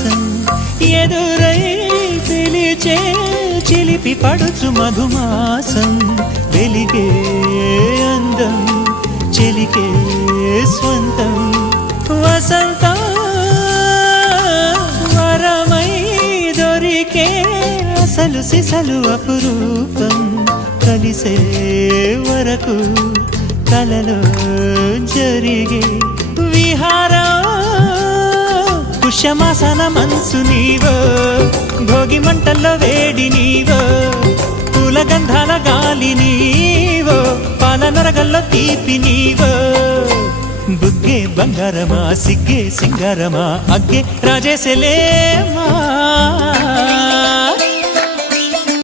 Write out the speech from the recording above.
మాసం ఎదురై పిలిచే చిలిపి పడుచు మధుమాసం వెలిగే అందం చెలికే స్వంతం వసంతం వరమై దొరికే అసలు సిసలు అపురూపం కలిసే వరకు కలలో జరిగే విహారం పుష్యమాసన మనసు నీవో భోగి మంటల్లో వేడి నీవో పూల గంధాల గాలి నీవో పాల నరగల్లో తీపి నీవో బుగ్గే బంగారమా సిగ్గే సింగారమా అగ్గే రాజేసెలేమా